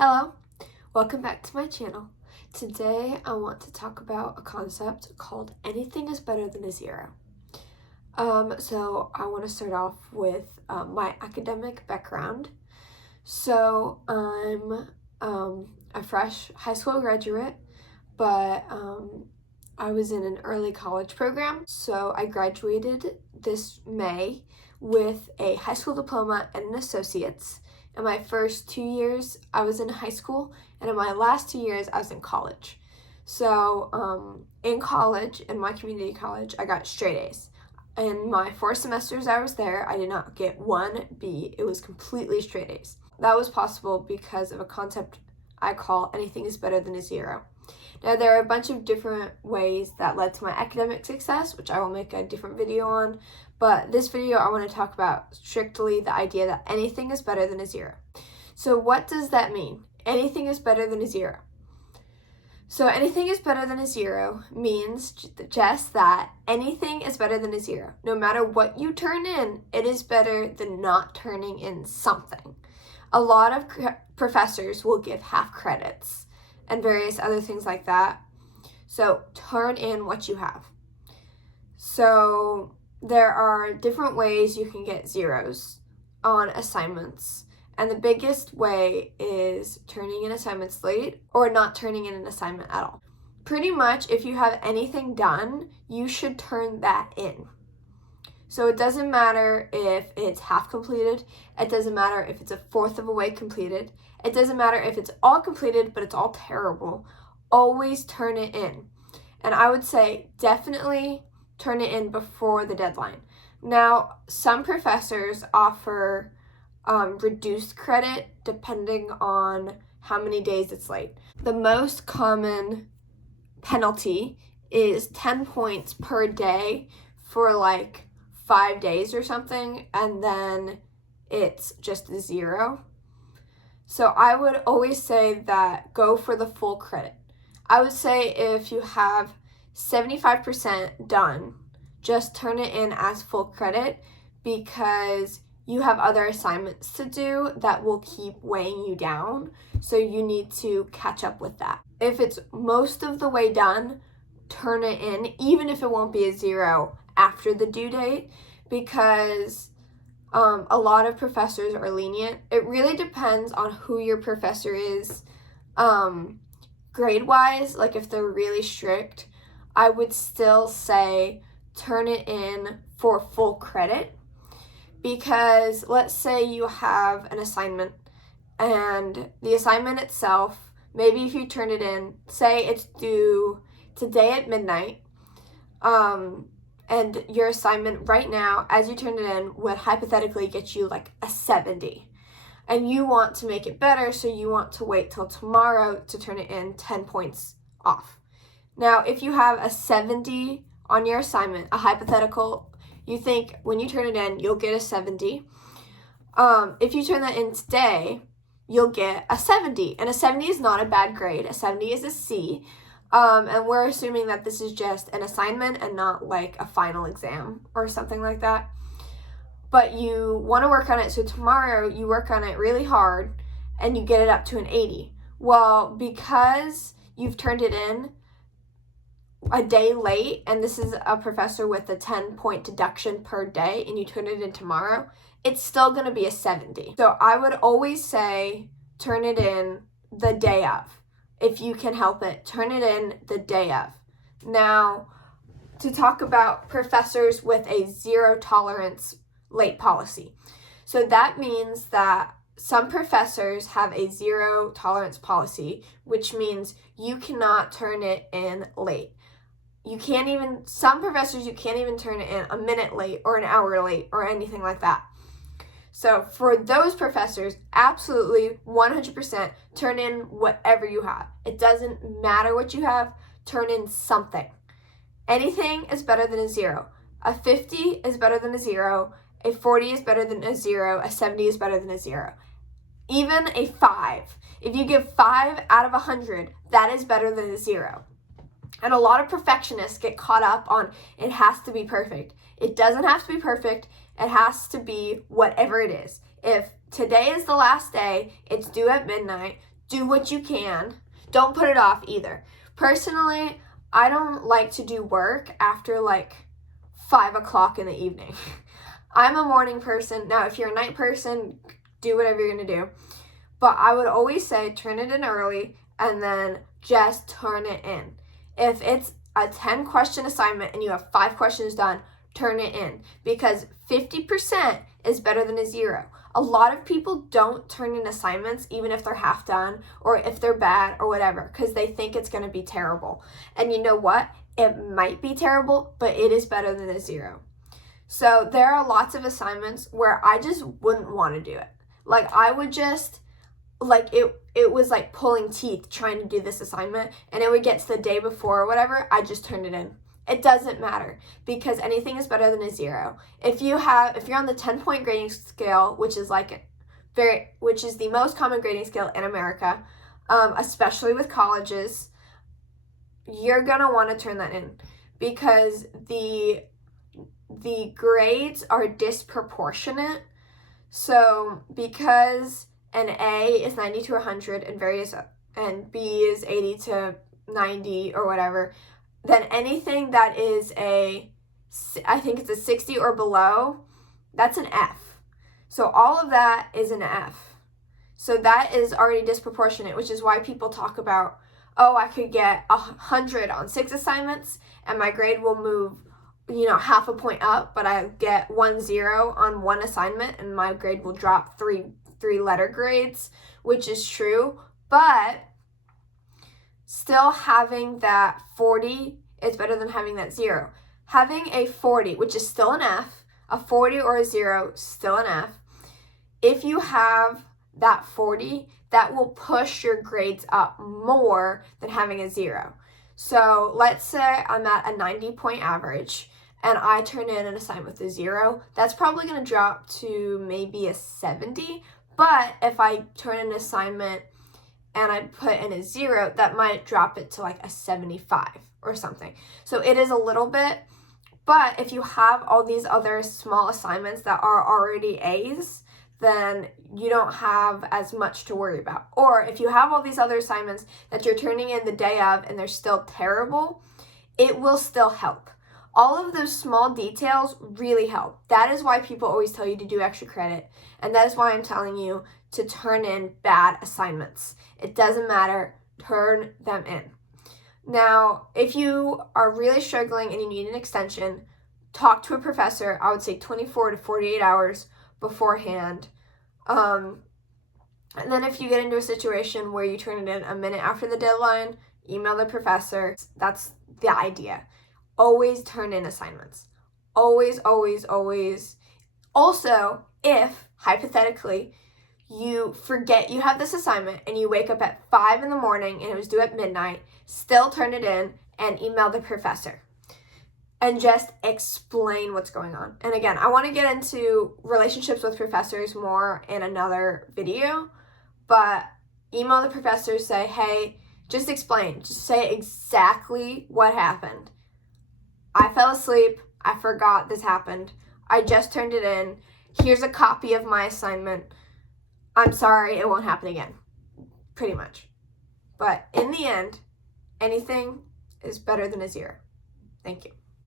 Hello, welcome back to my channel. Today I want to talk about a concept called anything is better than a zero. So I want to start off with my academic background. So I'm a fresh high school graduate, but I was in an early college program. So I graduated this May with a high school diploma and an associate's. In my first 2 years, I was in high school, and in my last 2 years, I was in college. So in college, in my community college, I got straight A's. In my 4 semesters I was there, I did not get one B. It was completely straight A's. That was possible because of a concept I call anything is better than a zero. Now, there are a bunch of different ways that led to my academic success, which I will make a different video on, but this video I want to talk about strictly the idea that anything is better than a zero. So what does that mean? Anything is better than a zero. So anything is better than a zero means just that anything is better than a zero. No matter what you turn in, it is better than not turning in something. A lot of professors will give half credits and various other things like that. So turn in what you have. So there are different ways you can get zeros on assignments. And the biggest way is turning in assignments late or not turning in an assignment at all. Pretty much if you have anything done, you should turn that in. So it doesn't matter if it's half completed. It doesn't matter if it's a fourth of a way completed. It doesn't matter if it's all completed, but it's all terrible. Always turn it in. And I would say definitely turn it in before the deadline. Now, some professors offer reduced credit depending on how many days it's late. The most common penalty is 10 points per day for like 5 days or something, and then it's just a zero. So I would always say that go for the full credit. I would say if you have 75% done, just turn it in as full credit because you have other assignments to do that will keep weighing you down. So you need to catch up with that. If it's most of the way done, turn it in, even if it won't be a zero after the due date, because a lot of professors are lenient. It really depends on who your professor is. Grade-wise, like if they're really strict, I would still say turn it in for full credit, because let's say you have an assignment and the assignment itself, maybe if you turn it in, say it's due today at midnight, and your assignment right now, as you turn it in, would hypothetically get you like a 70. And you want to make it better, so you want to wait till tomorrow to turn it in 10 points off. Now, if you have a 70 on your assignment, a hypothetical, you think when you turn it in, you'll get a 70. If you turn that in today, you'll get a 70. And a 70 is not a bad grade. A 70 is a C. And we're assuming that this is just an assignment and not like a final exam or something like that. But you want to work on it, so tomorrow you work on it really hard and you get it up to an 80. Well, because you've turned it in a day late, and this is a professor with a 10-point deduction per day, and you turn it in tomorrow, it's still going to be a 70. So I would always say turn it in the day of. If you can help it, turn it in the day of. Now, to talk about professors with a zero tolerance late policy. So that means that some professors have a zero tolerance policy, which means you cannot turn it in late. Some professors, you can't even turn it in a minute late or an hour late or anything like that. So for those professors, absolutely 100% turn in whatever you have. It doesn't matter what you have, turn in something. Anything is better than a zero. A 50 is better than a zero. A 40 is better than a zero. A 70 is better than a zero. Even a 5. If you give 5 out of 100, that is better than a zero. And a lot of perfectionists get caught up on it has to be perfect. It doesn't have to be perfect. It has to be whatever it is. If today is the last day, it's due at midnight, do what you can. Don't put it off either. Personally, I don't like to do work after like 5 o'clock in the evening. I'm a morning person. Now, if you're a night person, do whatever you're going to do. But I would always say turn it in early and then just turn it in. If it's a 10-question assignment and you have 5 questions done, turn it in, because 50% is better than a 0. A lot of people don't turn in assignments even if they're half done or if they're bad or whatever, because they think it's going to be terrible. And you know what? It might be terrible, but it is better than a 0. So there are lots of assignments where I just wouldn't want to do it. Like I would just, like it was like pulling teeth trying to do this assignment, and it would get to the day before or whatever, I just turned it in. It doesn't matter, because anything is better than a 0. If you're on the 10-point grading scale, which is the most common grading scale in America, especially with colleges, you're gonna want to turn that in, because the grades are disproportionate. So because an A is 90 to 100 and B is 80 to 90 or whatever, then anything that is I think it's a 60 or below, that's an F. So all of that is an F. So that is already disproportionate, which is why people talk about, oh, I could get 100 on 6 assignments and my grade will move, half a point up, but I get 1 0 on 1 assignment and my grade will drop 3 letter grades, which is true, but still having that 40 is better than having that 0. Having a 40, which is still an F, a 40 or a 0, still an F. If you have that 40, that will push your grades up more than having a 0. So let's say I'm at a 90-point average and I turn in an assignment with a 0, that's probably going to drop to maybe a 70. But if I turn in an assignment and I put in a 0, that might drop it to like a 75 or something. So it is a little bit, but if you have all these other small assignments that are already A's, then you don't have as much to worry about. Or if you have all these other assignments that you're turning in the day of and they're still terrible, it will still help. All of those small details really help. That is why people always tell you to do extra credit. And that is why I'm telling you to turn in bad assignments. It doesn't matter. Turn them in. Now, if you are really struggling and you need an extension, talk to a professor. I would say 24 to 48 hours beforehand. And then if you get into a situation where you turn it in a minute after the deadline, email the professor. That's the idea. Always turn in assignments. Always, always, always. Also, if, hypothetically, you forget you have this assignment and you wake up at 5 in the morning and it was due at midnight, still turn it in and email the professor. And just explain what's going on. And again, I want to get into relationships with professors more in another video, but email the professor, say, hey, just explain. Just say exactly what happened. I fell asleep. I forgot this happened. I just turned it in. Here's a copy of my assignment. I'm sorry, it won't happen again. Pretty much. But in the end, anything is better than a 0. Thank you.